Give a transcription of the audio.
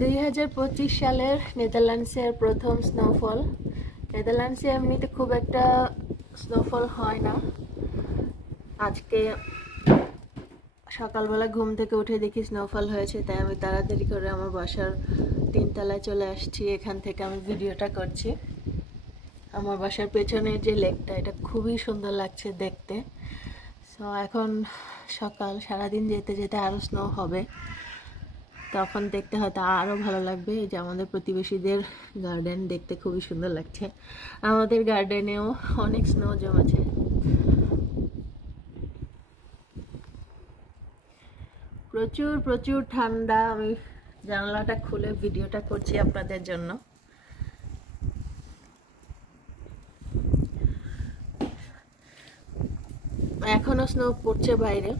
2025 সালের নেদারল্যান্ডসের প্রথম স্নোফল। নেদারল্যান্ডসে এমনিতে খুব একটা স্নোফল হয় না। আজকে সকালবেলা ঘুম থেকে উঠে দেখি স্নোফল হয়েছে, তাই আমি তাড়াতাড়ি করে আমার বাসার 3 তলায় চলে আসছি। এখান থেকে আমি ভিডিওটা করছি। আমার বাসার পেছনের যে লেকটা, এটা খুবই সুন্দর লাগছে দেখতে। সো এখন সকাল, সারাদিন যেতে যেতে আরও স্নো হবে, তখন দেখতে হয়তো আরও ভালো লাগবে। এই যে আমাদের প্রতিবেশীদের গার্ডেন দেখতে খুবই সুন্দর লাগছে। আমাদের গার্ডেনেও অনেক স্নো জমেছে। প্রচুর প্রচুর ঠান্ডা। আমি জানালাটা খুলে ভিডিওটা করছি আপনাদের জন্য। এখনো স্নো পড়ছে বাইরে।